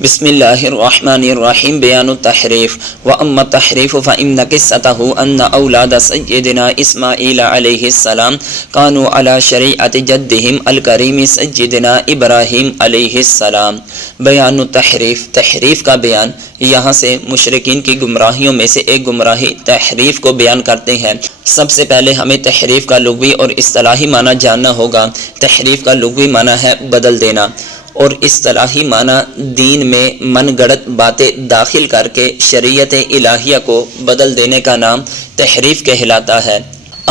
بسم اللہ الرحمن الرحیم بیان التحریف واما التحریف فإن قصته ان اولاد سیدنا اسماعیل علیہ السلام كانوا على شریعت جدهم الکریم سیدنا ابراہیم علیہ السلام۔ بیان التحریف، تحریف کا بیان، یہاں سے مشرکین کی گمراہیوں میں سے ایک گمراہی تحریف کو بیان کرتے ہیں۔ سب سے پہلے ہمیں تحریف کا لغوی اور اصطلاحی معنی جاننا ہوگا۔ تحریف کا لغوی معنی ہے بدل دینا، اور اصطلاحی معنی دین میں من گڑت باتیں داخل کر کے شریعت الہیہ کو بدل دینے کا نام تحریف کہلاتا ہے۔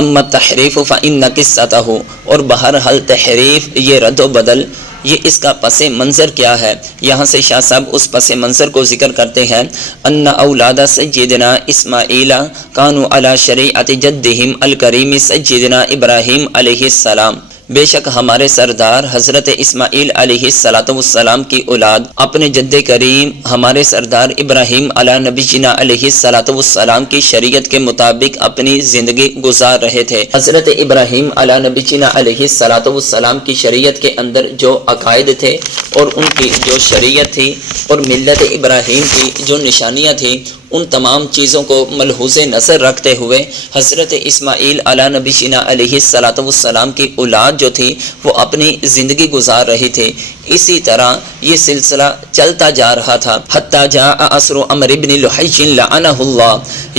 اما تحریف فإن قصته، اور بہرحال تحریف یہ رد و بدل، یہ اس کا پس منظر کیا ہے؟ یہاں سے شاہ صاحب اس پس منظر کو ذکر کرتے ہیں۔ ان اولاد سیدنا اسماعیل كانوا على شریعت جدهم الکریم سیدنا ابراہیم علیہ السلام، بے شک ہمارے سردار حضرت اسماعیل علیہ السلام کی اولاد اپنے جد کریم ہمارے سردار ابراہیم علی نبینا علیہ السلام کی شریعت کے مطابق اپنی زندگی گزار رہے تھے۔ حضرت ابراہیم علی نبینا علیہ السلام کی شریعت کے اندر جو عقائد تھے اور ان کی جو شریعت تھی اور ملت ابراہیم کی جو نشانیاں تھیں، ان تمام چیزوں کو ملحوظ نظر رکھتے ہوئے حضرت اسماعیل علی نبینا علیہ السلام کی اولاد جو تھی وہ اپنی زندگی گزار رہی تھی۔ اسی طرح یہ سلسلہ چلتا جا رہا تھا، حتی جاء عصر عمر بن لحیج لعنہ اللہ،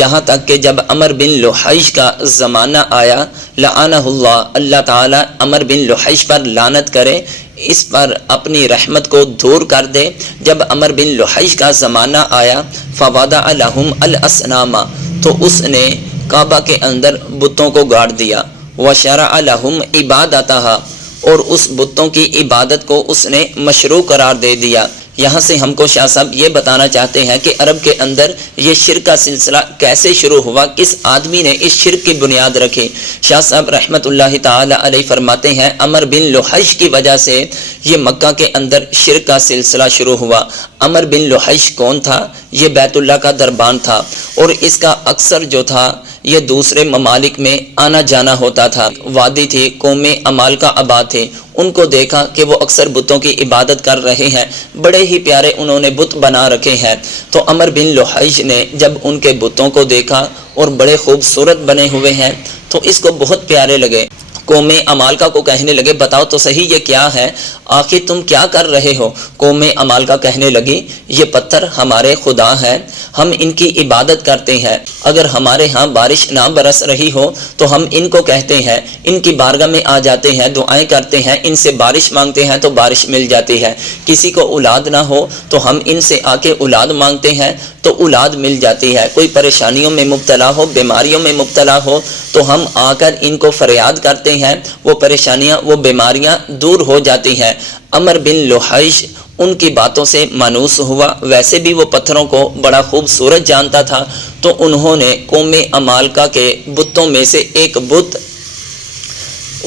یہاں تک کہ جب عمر بن لحیج کا زمانہ آیا، لعنہ اللہ، اللہ تعالی عمر بن لحیج پر لعنت کرے، اس پر اپنی رحمت کو دور کر دے۔ جب عمر بن لحیج کا زمانہ آیا، فوضع لهم الاصنام، تو اس نے کعبہ کے اندر بتوں کو گاڑ دیا، وشرع لهم عبادتها، اور اس بتوں کی عبادت کو اس نے مشروع قرار دے دیا۔ یہاں سے ہم کو شاہ صاحب یہ بتانا چاہتے ہیں کہ عرب کے اندر یہ شرک کا سلسلہ کیسے شروع ہوا، کس آدمی نے اس شرک کی بنیاد رکھی۔ شاہ صاحب رحمت اللہ تعالی علیہ فرماتے ہیں عمر بن لحیج کی وجہ سے یہ مکہ کے اندر شرک کا سلسلہ شروع ہوا۔ عمر بن لحیج کون تھا؟ یہ بیت اللہ کا دربان تھا، اور اس کا اکثر جو تھا یہ دوسرے ممالک میں آنا جانا ہوتا تھا۔ وادی تھی، قوم عمالقہ آباد تھے، ان کو دیکھا کہ وہ اکثر بتوں کی عبادت کر رہے ہیں، بڑے ہی پیارے انہوں نے بت بنا رکھے ہیں۔ تو عمر بن لحیج نے جب ان کے بتوں کو دیکھا اور بڑے خوبصورت بنے ہوئے ہیں تو اس کو بہت پیارے لگے۔ قوم عمالقہ کو کہنے لگے بتاؤ تو صحیح یہ کیا ہے، آخر تم کیا کر رہے ہو؟ قوم عمالقہ کہنے لگی یہ پتھر ہمارے خدا ہیں، ہم ان کی عبادت کرتے ہیں، اگر ہمارے ہاں بارش نہ برس رہی ہو تو ہم ان کو کہتے ہیں، ان کی بارگاہ میں آ جاتے ہیں، دعائیں کرتے ہیں، ان سے بارش مانگتے ہیں تو بارش مل جاتی ہے۔ کسی کو اولاد نہ ہو تو ہم ان سے آ کے اولاد مانگتے ہیں تو اولاد مل جاتی ہے۔ کوئی پریشانیوں میں مبتلا ہو، بیماریوں میں مبتلا ہو تو ہم آ کر ان کو فریاد کرتے ہیں، وہ پریشانیاں، وہ بیماریاں دور ہو جاتی ہیں۔ عمر بن لحیج ان کی باتوں سے مانوس ہوا، ویسے بھی وہ پتھروں کو بڑا خوبصورت جانتا تھا، تو انہوں نے قوم عمالقہ کے بتوں میں سے ایک بت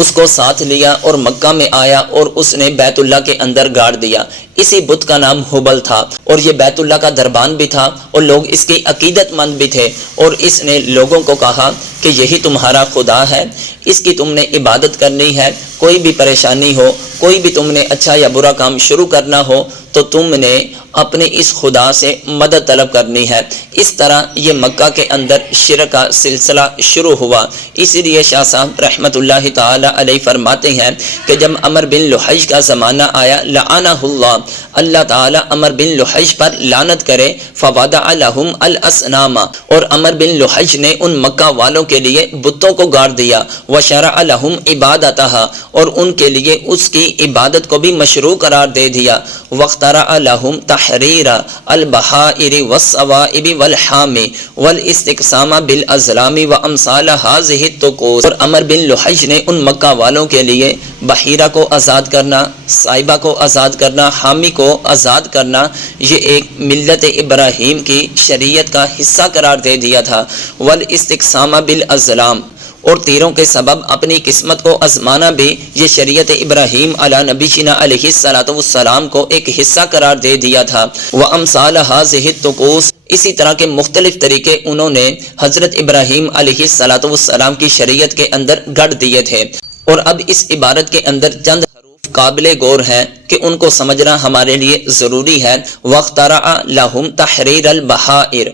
اس کو ساتھ لیا اور مکہ میں آیا اور اس نے بیت اللہ کے اندر گاڑ دیا۔ اسی بت کا نام حبل تھا، اور یہ بیت اللہ کا دربان بھی تھا اور لوگ اس کی عقیدت مند بھی تھے، اور اس نے لوگوں کو کہا کہ یہی تمہارا خدا ہے، اس کی تم نے عبادت کرنی ہے، کوئی بھی پریشانی ہو، کوئی بھی تم نے اچھا یا برا کام شروع کرنا ہو تو تم نے اپنے اس خدا سے مدد طلب کرنی ہے۔ اس طرح یہ مکہ کے اندر شرک کا سلسلہ شروع ہوا۔ اسی لیے شاہ صاحب رحمت اللہ تعالی علیہ فرماتے ہیں کہ جب عمر بن لحیج کا زمانہ آیا، لعنہ اللہ، اللہ تعالی عمر بن لحیج پر لعنت کرے، فوضع لهم الاصنام، اور عمر بن لحیج نے ان مکہ والوں کے لیے بتوں کو گاڑ دیا، وشرع لهم عبادتها، اور ان کے لیے اس کی عبادت کو بھی مشروع قرار دے دیا، واخترع لهم تحریر البحائر والصوائب والحام والاستقسام بالازلام وامثال هذه الطقوس، اور عمر بن لحیج نے ان مکہ والوں کے لیے بحیرہ کو آزاد کرنا، صائبہ کو آزاد کرنا، حامی کو آزاد کرنا، یہ ایک ملت ابراہیم کی شریعت کا حصہ قرار دے دیا تھا۔ والاستقسام بالازلام، اور تیروں کے سبب اپنی قسمت کو آزمانا بھی یہ شریعت ابراہیم علی نبینا علیہ السلام کو ایک حصہ قرار دے دیا تھا۔ وامثال هذه الطقوس، اسی طرح کے مختلف طریقے انہوں نے حضرت ابراہیم علیہ السلام کی شریعت کے اندر گڑ دیے تھے۔ اور اب اس عبارت کے اندر چند حروف قابل غور ہیں کہ ان کو سمجھنا ہمارے لیے ضروری ہے۔ وَاخْتَرَعَ لَهُمْ تَحْرِيرَ الْبَحَائِرِ،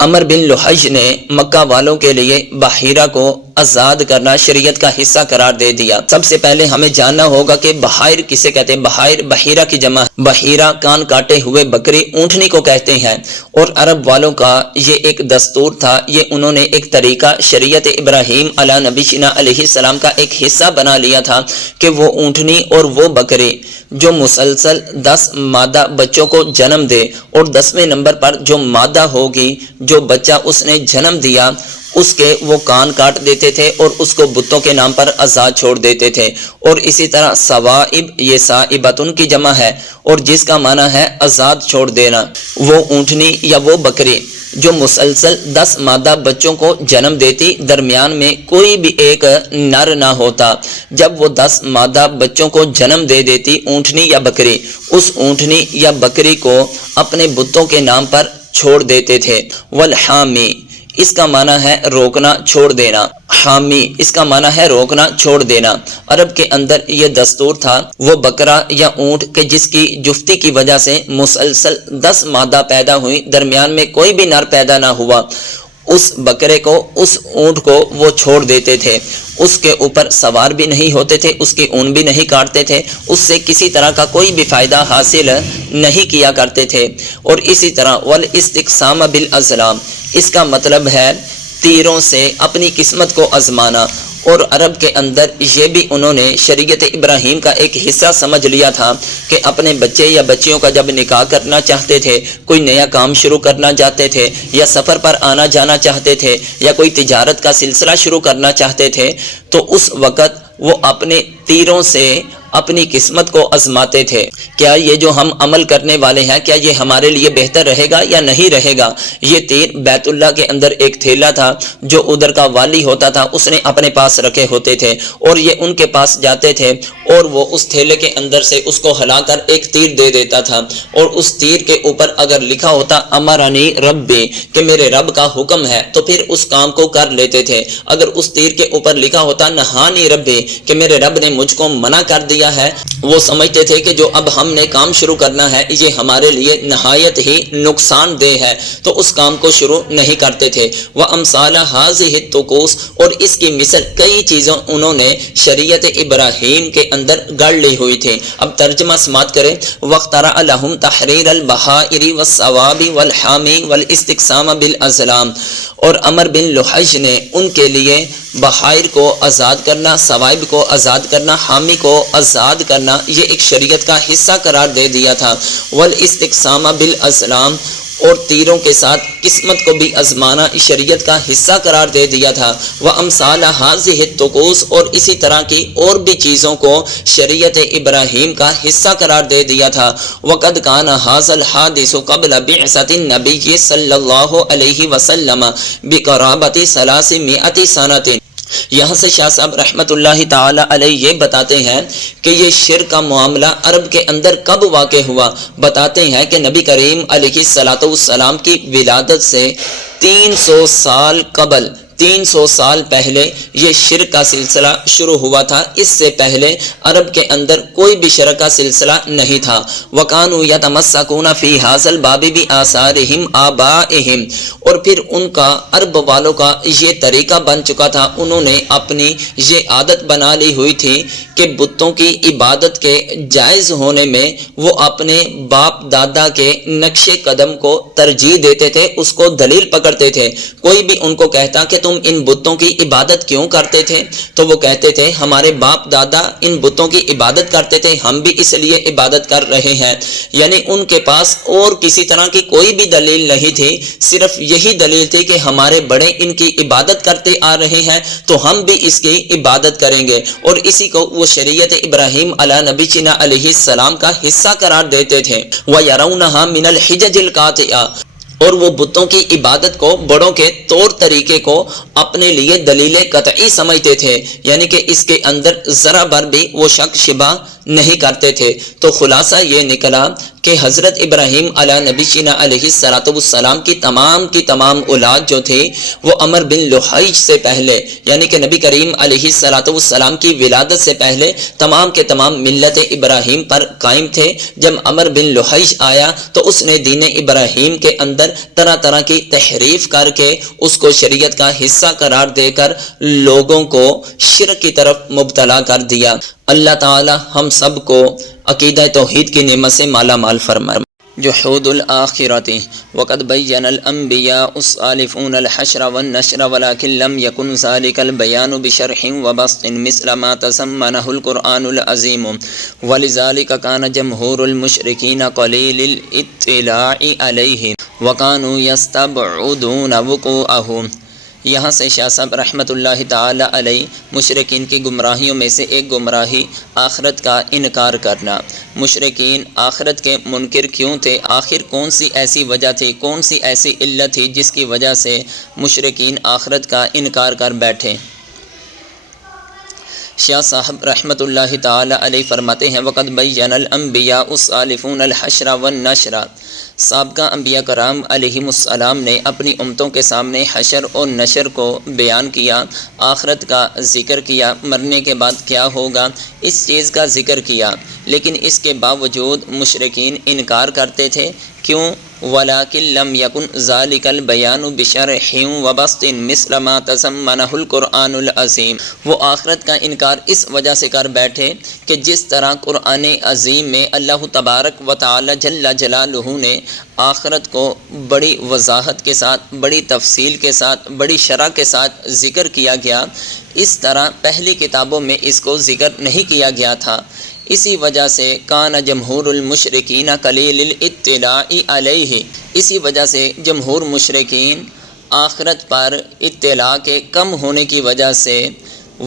عمر بن لحج نے مکہ والوں کے لیے بحیرہ کو آزاد کرنا شریعت کا حصہ قرار دے دیا۔ سب سے پہلے ہمیں جاننا ہوگا کہ بحائر کسے کہتے ہیں۔ بحیرہ کی جمع ہے۔ بحیرہ کان کاٹے ہوئے بکری، اونٹنی کو کہتے ہیں، اور عرب والوں کا یہ ایک دستور تھا، یہ انہوں نے ایک طریقہ شریعت ابراہیم علی نبینا علیہ السلام کا ایک حصہ بنا لیا تھا کہ وہ اونٹنی اور وہ بکری جو مسلسل 10 مادہ بچوں کو جنم دے، اور 10ویں نمبر پر جو مادہ ہوگی، جو بچہ اس نے جنم دیا، اس کے وہ کان کاٹ دیتے تھے اور اس کو بتوں کے نام پر آزاد چھوڑ دیتے تھے۔ اور اسی طرح سوائب، یہ سائبتن کی جمع ہے اور جس کا معنی ہے آزاد چھوڑ دینا، وہ اونٹنی یا وہ بکری جو مسلسل 10 مادہ بچوں کو جنم دیتی، درمیان میں کوئی بھی ایک نر نہ ہوتا۔ جب وہ 10 مادہ بچوں کو جنم دے دیتی اونٹنی یا بکری، اس اونٹنی یا بکری کو اپنے بتوں کے نام پر چھوڑ دیتے تھے۔ والحامی، اس کا معنی ہے روکنا چھوڑ دینا۔ حامی، اس کا معنی ہے روکنا چھوڑ دینا۔ عرب کے اندر یہ دستور تھا، وہ بکرا یا اونٹ کہ جس کی جفتی کی وجہ سے مسلسل 10 مادہ پیدا ہوئی، درمیان میں کوئی بھی نر پیدا نہ ہوا، اس بکرے کو، اس اونٹ کو وہ چھوڑ دیتے تھے۔ اس کے اوپر سوار بھی نہیں ہوتے تھے، اس کی اون بھی نہیں کاٹتے تھے، اس سے کسی طرح کا کوئی بھی فائدہ حاصل نہیں کیا کرتے تھے۔ اور اسی طرح والاستقسام بالازلام، اس کا مطلب ہے تیروں سے اپنی قسمت کو آزمانا۔ اور عرب کے اندر یہ بھی انہوں نے شریعت ابراہیم کا ایک حصہ سمجھ لیا تھا کہ اپنے بچے یا بچیوں کا جب نکاح کرنا چاہتے تھے، کوئی نیا کام شروع کرنا چاہتے تھے، یا سفر پر آنا جانا چاہتے تھے، یا کوئی تجارت کا سلسلہ شروع کرنا چاہتے تھے، تو اس وقت وہ اپنے تیروں سے اپنی قسمت کو آزماتے تھے۔ کیا یہ جو ہم عمل کرنے والے ہیں، کیا یہ ہمارے لیے بہتر رہے گا یا نہیں رہے گا؟ یہ تیر بیت اللہ کے اندر ایک تھیلا تھا، جو ادھر کا والی ہوتا تھا اس نے اپنے پاس رکھے ہوتے تھے، اور یہ ان کے پاس جاتے تھے اور وہ اس تھیلے کے اندر سے اس کو ہلا کر ایک تیر دے دیتا تھا، اور اس تیر کے اوپر اگر لکھا ہوتا امرانی ربی، کہ میرے رب کا حکم ہے، تو پھر اس کام کو کر لیتے تھے۔ اگر اس تیر کے اوپر لکھا ہوتا نہانی ربی، کہ میرے رب نے مجھ کو منع کر دیا ہے، وہ سمجھتے تھے کہ جو اب ہم نے کام شروع کرنا ہے یہ ہمارے لیے نہایت ہی نقصان دہ ہے، تو اس کام کو شروع نہیں کرتے تھے۔ وَأَمْثَالَ هَٰذِهِ الطُّقُوسِ، اور اس کی مثل کئی چیزوں انہوں نے شریعت ابراہیم کے اندر گڑ لی ہوئی تھی۔ اب ترجمہ سماعت کریں۔ وَاخْتَرَعَ لَهُمْ تَحْرِيرَ الْبَحَائِرِ وَالصَّوَابِ وَالْحَامِ وَالِاسْتِقْسَامَ بِالْأَزْلَامِ، اور عمر بن لحج نے ان کے لیے بحائر کو آزاد کرنا، سوائب کو آزاد کرنا، حامی کو آزاد کرنا، یہ ایک شریعت کا حصہ قرار دے دیا تھا۔ والاستقسام بالازلام، اور تیروں کے ساتھ قسمت کو بھی آزمانا شریعت کا حصہ قرار دے دیا تھا۔ وامثال هذه الطقوس، اور اسی طرح کی اور بھی چیزوں کو شریعت ابراہیم کا حصہ قرار دے دیا تھا۔ وقد كان هذا الحادث قبل بعثة النبي صلی اللہ علیہ وسلم بقرابة 300 سنة۔ یہاں سے شاہ صاحب رحمت اللہ تعالی علیہ یہ بتاتے ہیں کہ یہ شرک کا معاملہ عرب کے اندر کب واقع ہوا۔ بتاتے ہیں کہ نبی کریم علیہ السلام کی ولادت سے 300 سال قبل، 300 سال پہلے یہ شرک کا سلسلہ شروع ہوا تھا۔ اس سے پہلے عرب کے اندر کوئی بھی شرک کا سلسلہ نہیں تھا۔ وَكَانُوا يَتَمَسَّكُونَ فِي هَذَا الْبَابِ بِآثَارِهِمْ آبَائِهِمْ، اور پھر ان کا عرب والوں کا یہ طریقہ بن چکا تھا، انہوں نے اپنی یہ عادت بنا لی ہوئی تھی کہ بتوں کی عبادت کے جائز ہونے میں وہ اپنے باپ دادا کے نقش قدم کو ترجیح دیتے تھے، اس کو دلیل پکڑتے تھے۔ کوئی بھی ان کو کہتا کہ تم ان بتوں کی عبادت کیوں کرتے تھے، تو وہ کہتے تھے ہمارے باپ دادا ان بتوں کی عبادت کرتے تھے، ہم بھی اس لیے عبادت کر رہے ہیں۔ یعنی ان کے پاس اور کسی طرح کی کوئی بھی دلیل نہیں تھی، صرف یہی دلیل تھی کہ ہمارے بڑے ان کی عبادت کرتے آ رہے ہیں تو ہم بھی اس کی عبادت کریں گے، اور اسی کو وہ شریعت ابراہیم علی نبینا علیہ السلام کا حصہ قرار دیتے تھے۔ وَيَرَوْنَهَا مِنَ الْحِجَجِ الْقَاطِعَةِ، اور وہ بتوں کی عبادت کو، بڑوں کے طور طریقے کو اپنے لیے دلیل قطعی سمجھتے تھے، یعنی کہ اس کے اندر ذرا بر بھی وہ شک شبہ نہیں کرتے تھے۔ تو خلاصہ یہ نکلا کہ حضرت ابراہیم علیہ نبی جینا علیہ السلام کی تمام اولاد جو تھی وہ عمر بن لحیج سے پہلے یعنی کہ نبی کریم علیہ السلام کی ولادت سے پہلے تمام کے تمام ملت ابراہیم پر قائم تھے۔ جب عمر بن لحیج آیا تو اس نے دین ابراہیم کے اندر طرح طرح کی تحریف کر کے اس کو شریعت کا حصہ قرار دے کر لوگوں کو شرک کی طرف مبتلا کر دیا۔ اللہ تعالی ہم سب کو عقیدہ توحید کی نعمت سے مالا مال فرمائے۔ جحود الآخرۃ وقد بین الانبیاء الصالحون الحشر والنشر ولكن لم يكن ذلك البيان بشرح وبسط مثل ما تضمنه القرآن العظیم ولذلك كان جمهور المشركين قليل الاطلاع عليه وكانوا يستبعدون وقوعه۔ یہاں سے شاہ صاحب رحمۃ اللہ تعالی علیہ مشرکین کی گمراہیوں میں سے ایک گمراہی آخرت کا انکار کرنا۔ مشرکین آخرت کے منکر کیوں تھے؟ آخر کون سی ایسی وجہ تھی، کون سی ایسی علت تھی جس کی وجہ سے مشرکین آخرت کا انکار کر بیٹھے؟ شاہ صاحب رحمۃ اللہ تعالی علیہ فرماتے ہیں وقد بین الانبیاء الصالحون الحشر والنشر۔ سابقہ انبیاء کرام علیہم السلام نے اپنی امتوں کے سامنے حشر اور نشر کو بیان کیا، آخرت کا ذکر کیا، مرنے کے بعد کیا ہوگا اس چیز کا ذکر کیا، لیکن اس کے باوجود مشرکین انکار کرتے تھے۔ کیوں؟ وَلَكِن لَمْ يَكُنْ ذَلِكَ الْبَيَانُ بِشَرْحٍ وَبَسْطٍ مِثْلَ مَا تَضَمَّنَهُ الْقُرْآنُ الْعَظِيمُ۔ وہ آخرت کا انکار اس وجہ سے کر بیٹھے کہ جس طرح قرآن عظیم میں اللہ تبارک و تعالی جل جلالہ نے آخرت کو بڑی وضاحت کے ساتھ، بڑی تفصیل کے ساتھ، بڑی شرح کے ساتھ ذکر کیا گیا، اس طرح پہلی کتابوں میں اس کو ذکر نہیں کیا گیا تھا۔ اسی وجہ سے کان جمہور المشرکین قلیل الاطلاع علیہ، اسی وجہ سے جمہور مشرکین آخرت پر اطلاع کے کم ہونے کی وجہ سے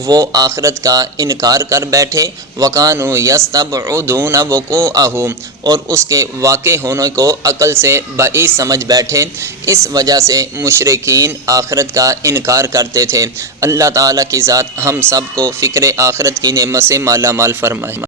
وہ آخرت کا انکار کر بیٹھے۔ وَكَانُوا يَسْتَبْعُدُونَ وُقُوعَهُ، اور اس کے واقع ہونے کو عقل سے بعید سمجھ بیٹھے، اس وجہ سے مشرکین آخرت کا انکار کرتے تھے۔ اللہ تعالیٰ کی ذات ہم سب کو فکر آخرت کی نعمت سے مالا مال فرمائے۔